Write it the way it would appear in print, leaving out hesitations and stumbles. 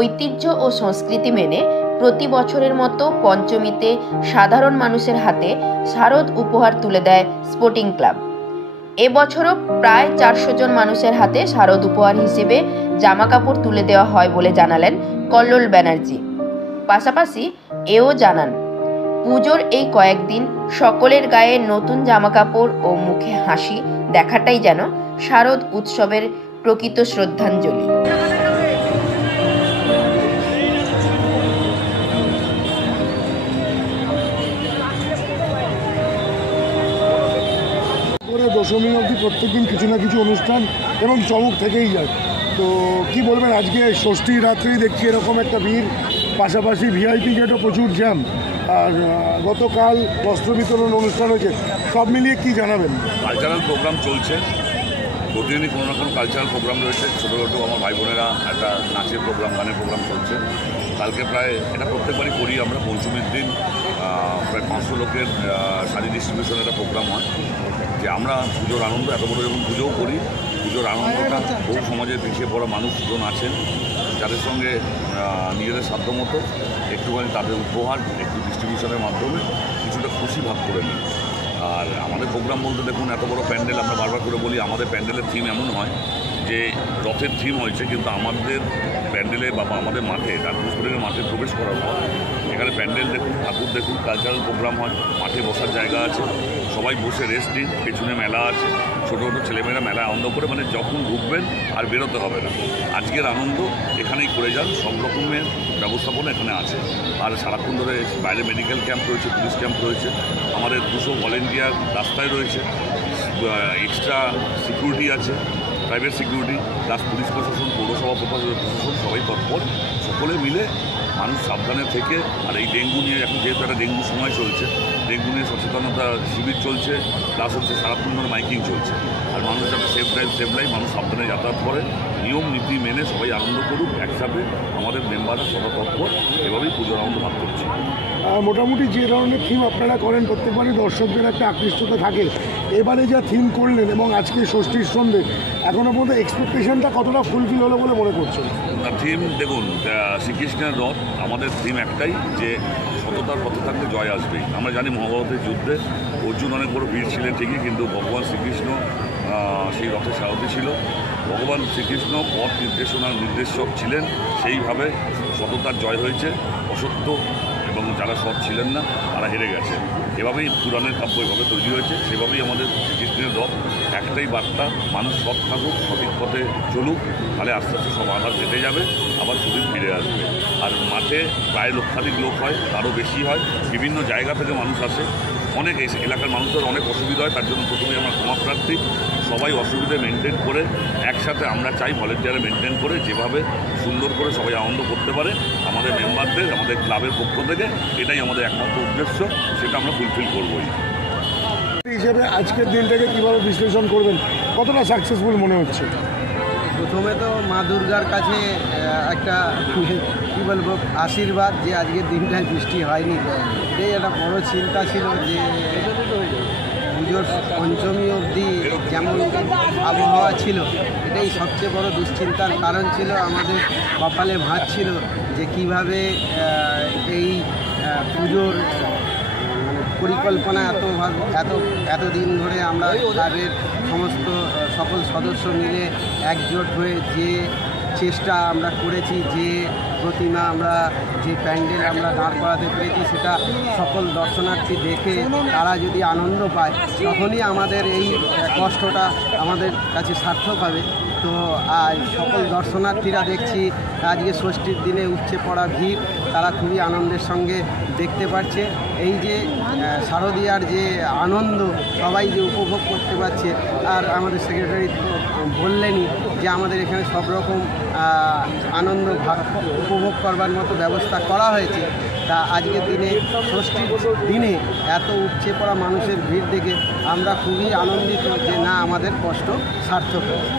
ঐতিহ্য ও সংস্কৃতি মেনে প্রতি বছরের মতো পঞ্চমীতে সাধারণ মানুষের হাতে শারদ উপহার তুলে দেয় স্পোর্টিং ক্লাব। এবছরও প্রায় 400 জন মানুষের হাতে শারদ উপহার হিসেবে জামাকাপড় তুলে দেওয়া হয় বলে জানালেন কল্লোল ব্যানার্জি। পাশাপাশি এও জানান, পুজোর এই কয়েকদিন সকলের গায়ে নতুন জামাকাপড় ও মুখে হাসি দেখাটাই যেন শারদ উৎসবের প্রকৃত শ্রদ্ধাঞ্জলি। দশমী অবধি প্রত্যেকদিন কিছু না কিছু অনুষ্ঠান এবং চমক থেকেই যায়। তো কি বলবেন, আজকে ষষ্ঠী রাত্রেই দেখছি এরকম একটা ভিড়, পাশাপাশি ভিআইপি গেটও প্রচুর জ্যাম, আর গতকাল বস্ত্র বিতরণ অনুষ্ঠান হয়েছে। সব মিলিয়ে কি জানাবেন? কালচারাল প্রোগ্রাম চলছে, প্রতিদিনই কোনো না কোনো কালচারাল প্রোগ্রাম রয়েছে। ছোটো ছোটো আমার ভাই বোনেরা একটা নাচের প্রোগ্রাম, গানের প্রোগ্রাম চলছে। কালকে প্রায় এটা প্রত্যেকবারই করি আমরা, পঞ্চমীর দিন প্রায় 500 লোকের শাড়ি ডিস্ট্রিবিউশনের একটা প্রোগ্রাম হয়। যে আমরা পুজোর আনন্দ, এত বড় যখন পুজোও করি, পুজোর আনন্দটা বহু সমাজের পিছিয়ে পড়া মানুষজন আছেন যাদের সঙ্গে নিজেদের সাধ্যমতো একটুখানি তাদের উপহার একটু ডিস্ট্রিবিউশনের মাধ্যমে কিছুটা খুশি ভাগ করে নিই। আর আমাদের প্রোগ্রাম বলতে দেখুন, এত বড় প্যান্ডেল, আমরা বারবার করে বলি আমাদের প্যান্ডেলের থিম এমন হয় যে রথের থিম হয়েছে, কিন্তু আমাদের প্যান্ডেলে বা আমাদের মাঠে রাজপুরের মাঠে প্রবেশ করার পর এখানে প্যান্ডেল দেখুন, ঠাকুর দেখুন, কালচারাল প্রোগ্রাম হয়, মাঠে বসার জায়গা আছে, সবাই বসে রেস্ট দিন, পেছনে মেলা আছে, ছোটো ছোটো ছেলেমেয়েরা মেলায় আনন্দ করে, মানে যখন ঢুকবেন আর বেরোতে হবে না, আজকের আনন্দ এখানেই করে যান। সব রকমের ব্যবস্থাপনা এখানে আছে। আর সারাক্ষণ ধরে বাইরে মেডিকেল ক্যাম্প রয়েছে, পুলিশ ক্যাম্প রয়েছে, আমাদের 200 ভলেন্টিয়ার রাস্তায় রয়েছে, এক্সট্রা সিকিউরিটি আছে, প্রাইভেট সিকিউরিটি, প্লাস পুলিশ প্রশাসন, পৌরসভা প্রশাসন সবাই তৎপর। সকলে মিলে মানুষ সাবধানে থেকে, আর এই ডেঙ্গু নিয়ে এখন যেহেতু একটা ডেঙ্গু সময় চলছে, ডেঙ্গু নিয়ে সচেতনতা শিবির চলছে, প্লাস হচ্ছে সারাক্ষণ ধরে মাইকিং চলছে। আর মানুষ যাতে সেফ লাইফ, মানুষ সাবধানে যাতায়াত করে, নিয়ম নীতি মেনে সবাই আনন্দ করুক একসাথে। আমাদের মেম্বাররা সদা তৎপর, এভাবেই পুজোর আনন্দ ভাগ করছে। মোটামুটি যে ধরনের থিম আপনারা করেন প্রত্যেকবারই দর্শকদের একটা আকৃষ্টতা থাকে। এবারে যা থিম করলেন এবং আজকে ষষ্ঠীর সন্ধ্যে, এখনও পর্যন্ত এক্সপেকটেশনটা কতটা ফুলফিল হলো বলে মনে করছেন? থিম দেখুন, শ্রীকৃষ্ণের রথ, আমাদের থিম একটাই যে সততার পথে থাকলে জয় আসবেই। আমরা জানি মহাভারতের যুদ্ধে অর্জুন অনেক বড় বীর ছিলেন ঠিকই, কিন্তু ভগবান শ্রীকৃষ্ণ সেই রথের সারথি ছিল। ভগবান শ্রীকৃষ্ণ পথ নির্দেশক ছিলেন, সেইভাবে সততার জয় হয়েছে, অসত্য এবং যারা সৎ ছিলেন না তারা হেরে গেছে। এভাবেই পুরাণের কাব্য এভাবে তৈরি হয়েছে, সেভাবেই আমাদের শ্রীকৃষ্ণের রথ। একটাই বার্তা, মানুষ সৎ থাকুক, সঠিক পথে চলুক, তাহলে আস্তে আস্তে সব আবার কেটে যাবে, আবার সুদিন ফিরে আসবে। আর মাঠে প্রায় লক্ষাধিক লোক হয়, তারও বেশি হয়, বিভিন্ন জায়গা থেকে মানুষ আসে, অনেক এলাকার মানুষদের অনেক অসুবিধা হয়। তার জন্য প্রথমে আমরা ক্ষমা প্রার্থী, সবাই অসুবিধে মেনটেন করে একসাথে আমরা চাই ভলেন্টিয়ারে মেনটেন করে যেভাবে সুন্দর করে সবাই আনন্দ করতে পারে আমাদের মেম্বারদের, আমাদের ক্লাবের পক্ষ থেকে, এটাই আমাদের একমাত্র উদ্দেশ্য, সেটা আমরা ফুলফিল করবোই। হিসেবে আজকের দিনটাকে কীভাবে বিশ্লেষণ করবেন, কতটা সাকসেসফুল মনে হচ্ছে? প্রথমে তো মা দুর্গার কাছে একটা কী বলবো আশীর্বাদ, যে আজকের দিনটায় বৃষ্টি হয়নি। এটাই একটা বড় চিন্তা ছিল, যে পুজোর পঞ্চমী অবধি যেমন আবহাওয়া ছিল, এটাই সবচেয়ে বড় দুশ্চিন্তার কারণ ছিল। আমাদের কপালে ভাঁজ ছিল যে কিভাবে এই পুজোর পরিকল্পনা এতদিন ধরে আমরা ক্লাবের সমস্ত সকল সদস্য মিলে একজোট হয়ে যে চেষ্টা আমরা করেছি, যে প্রতিমা আমরা, যে প্যান্ডেল আমরা দাঁড় করাতে পেরেছি, সেটা সকল দর্শনার্থী দেখে তারা যদি আনন্দ পায়, তখনই আমাদের এই কষ্টটা আমাদের কাছে সার্থক হবে। তো সকল দর্শনার্থীরা দেখছি আজকে ষষ্ঠীর দিনে উপচে পড়া ভিড়, তারা খুবই আনন্দের সঙ্গে দেখতে পাচ্ছে। এই যে শারদীয়ার যে আনন্দ সবাই যে উপভোগ করতে পারছে। আর আমাদের সেক্রেটারি তো বললেনই যে আমাদের এখানে সব রকম আনন্দ উপভোগ করবার মতো ব্যবস্থা করা হয়েছে। তা আজকের দিনে ষষ্ঠীর দিনে এত উপচে পড়া মানুষের ভিড় দেখে আমরা খুবই আনন্দিত যে না, আমাদের কষ্ট সার্থক হয়েছে।